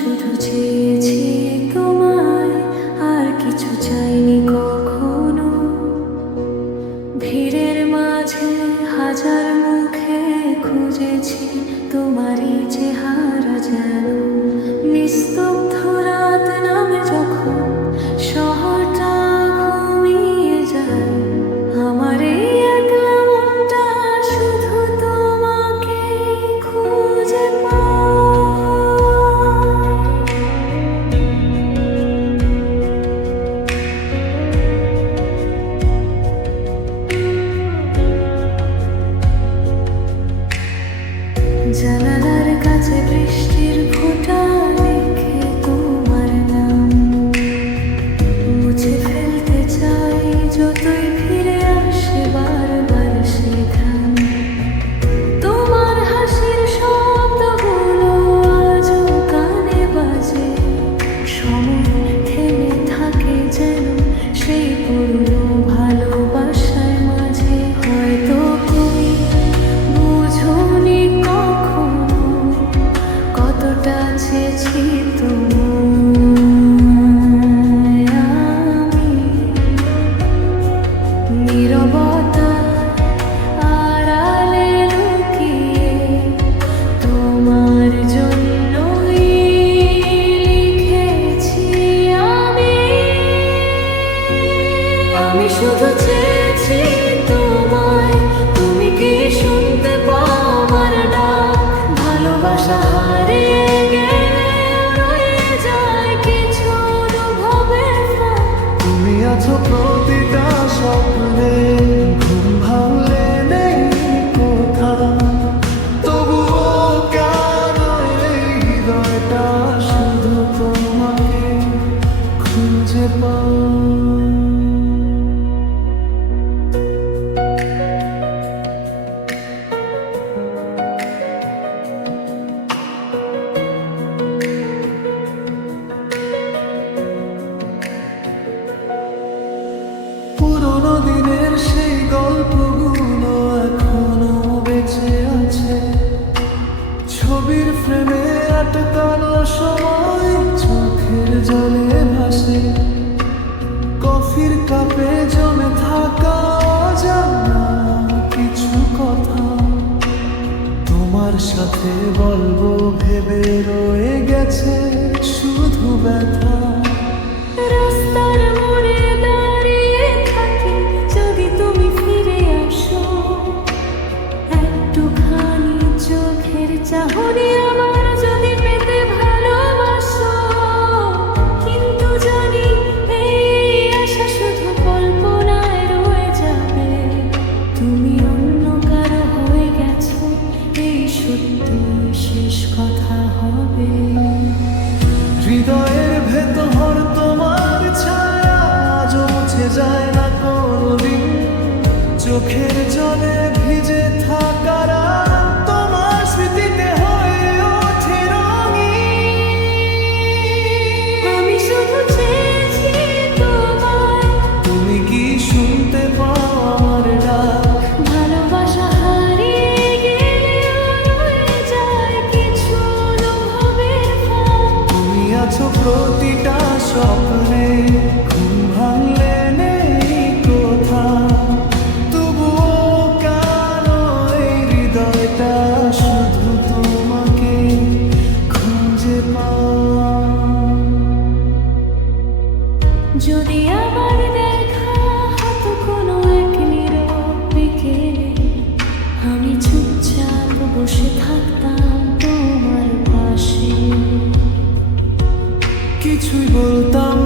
শুধু চেয়েছি তোমায়, আর কিছু চাইনি কখনো। ভিড়ের মাঝে হাজার মুখে খুঁজেছি তোমারই চেহারা, যেন নিস্তব্ধ রাত নামে যখন শহরটা ঘুমিয়ে যায়। আমার এই একলা মনটা শুধু তোমাকে খুঁজে জানালার কাছে বৃষ্টির ফোঁটা লিখে তোমার নাম মুছে ফেলতে চাই, যতই ফিরে আসে বারবার সে ঘাম। তোমার হাসির শব্দগুলো আজও কানে বাজে, সময় থেমে থাকে যেন সেই পুরনো ভালোবাসার মাঝে। হয়তো তুমি বুঝোনি কখনো কতটা চেয়েছি তোমায় আমি। নীরবতা আড়ালে লুকিয়ে তোমার জন্যই লিখেছি আমি। আমি শুধু চেয়েছি তোমায়, তুমি কি শুনতে পাও আমার ডাক? ভালোবাসা হারিয়ে গেলে রয়ে যায় কিছু অনুভবের ফাঁক। তুমি আছো প্রতিটা স্বপ্নে, ঘুম ভাঙলে নেই কোথা। তবুও কেন এই হৃদয়টা শুধু তোমাকে খুঁজে পায়। পুরোনো দিনের সেই গল্পগুলো এখনো বেঁচে আছে, ছবির ফ্রেমে আটকানো সময় চোখের জলে ভাসে। কফির কাপে জমে থাকা অজানা কিছু কথা তোমার সাথে বলবো ভেবে রয়ে গেছে শুধু ব্যথা। রাস্তার মোড়ে দাঁড়িয়ে থাকি, যদি তুমি ফিরে আসো। একটুখানি চোখের চাহনি আমার যদি পেতে ভালোবাসো। কিন্তু জানি এই আশা শুধু কল্পনায় রয়ে যাবে। তুমি অন্য কারো হয়ে গেছো, এই সত্যি শেষ কথা হবে। হৃদয়ের ভেতর তোমার ছায়া আজও মুছে যায় না কোনোদিন। চোখের জলে ভিজে থাকার তোমার স্মৃতিতে হয়ে ওঠে রঙিন। আমি শুধু চেয়েছি তোমায়, তুমি কি শুনতে পাও আমার ডাক? ভালোবাসা হারিয়ে গেলে রয়ে যায় কিছু অনুভবের ফাঁক। তুমি আছো প্রতিটা স্বপ্নে, ঘুম ভাঙলে নেই কোথা। তবুও কেন এই হৃদয়টা শুধু তোমাকে খুঁজে পায়। যদি আবার দেখা হতো কোনো এক নীরব বিকেলে, আমি চুপচাপ বসে থাকতাম তোমার পাশে। কিছুই বলতাম